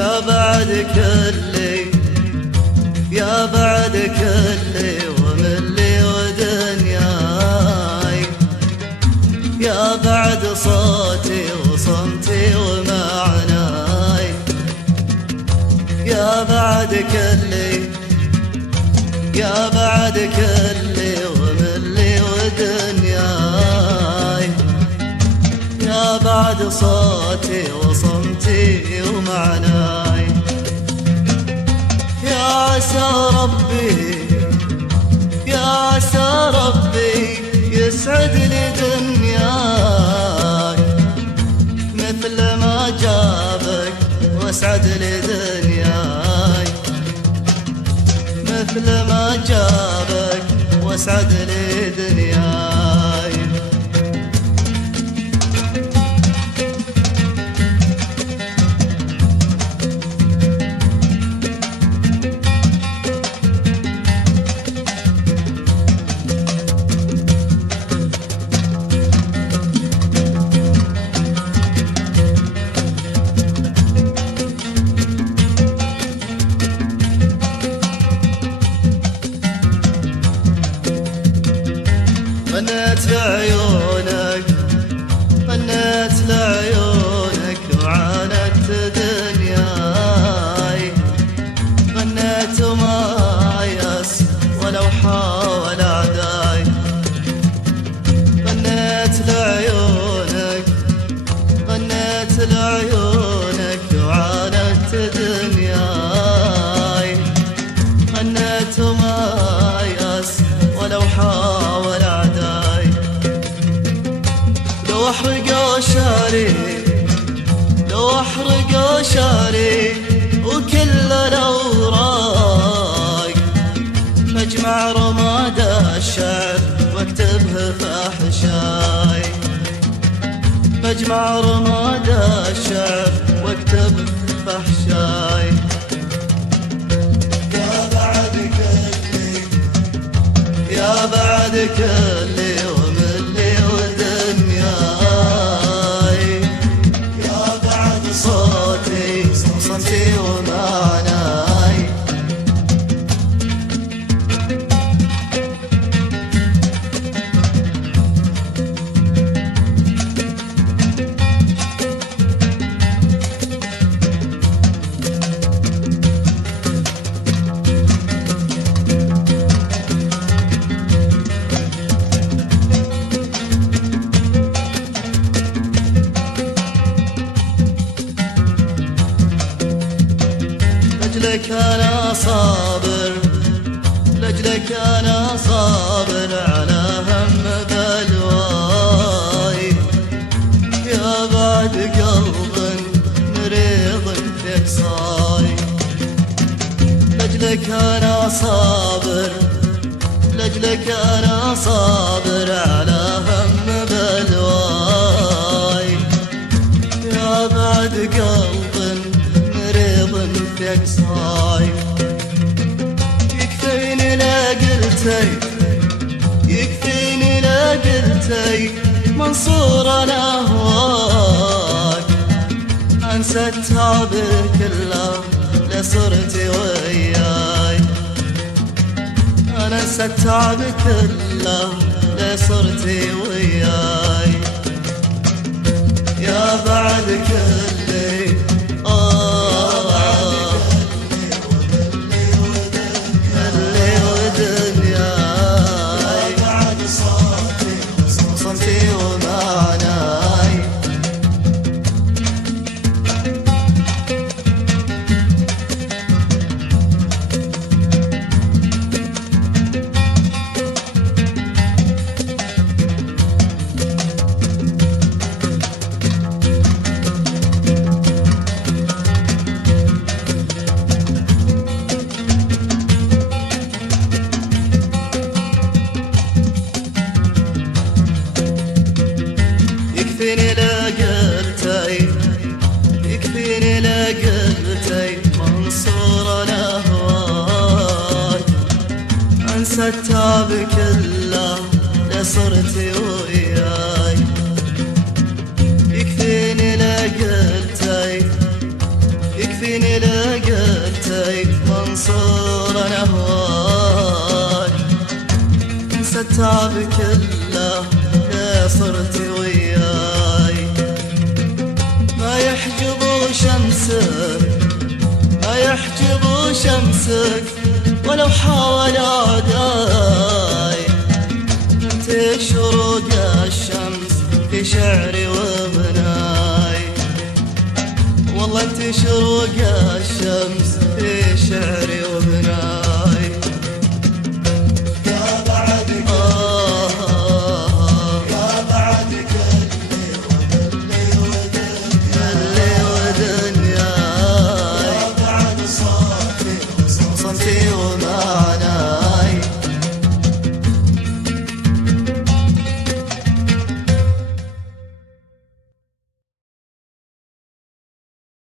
يا بعد كلي يا بعد كلي وملي ودنياي، يا بعد صوتي وصمتي ومعناي، يا بعد كلي يا بعد كلي وملي ودنياي، يا بعد صوتي وصمتي ومعناي. يا عسى ربي يا عسى ربي يسعد لي دنياي، مثل ما جابك واسعد لي دنياي، مثل ما جابك واسعد لي دنياي. غنيت لعيونك غنيت لعيونك وعانت دنياي، غنيت وما يأس ولو حاول أعداي، غنيت لعيونك غنيت لعيونك وعانت دنياي، غنيت وما يأس ولو حاول أعداي. لو احرق شاري لو احرق شاري وكل الاوراق، بجمع رماد الشعر واكتبه فاحشاي، بجمع رماد الشعر واكتبه فاحشاي. يا بعد كلي يا بعد كلي وملي ودنياي، يا بعد صوتي وصمتي ومعناي. لأجلك أنا صابر لأجلك أنا صابر على هم بلواي، يا بعد قلب مريض فيك صاي. لأجلك أنا صابر لأجلك أنا صابر على هم بلواي، يا بعد قلب مريض فيك صاي. يكفيني لا قلتي يكفيني لا قلتي منصور انا هواك، انسى التعب كله لصرتي وياي، انا انسى التعب كله لصرتي وياي. يا بعد كلي يكفيني لا قلتي يكفيني لا قلتي منصور انا هواك، انسى التعب كله لصرتي وياي. يكفيني لا قلتي يكفيني العتاب كله يا صرت وياي. ما يحجب شمسك ما يحجب شمسك ولو حاول أعداي. تشرق الشمس في شعري وغناي، والله تشرق الشمس في شعري وغناي.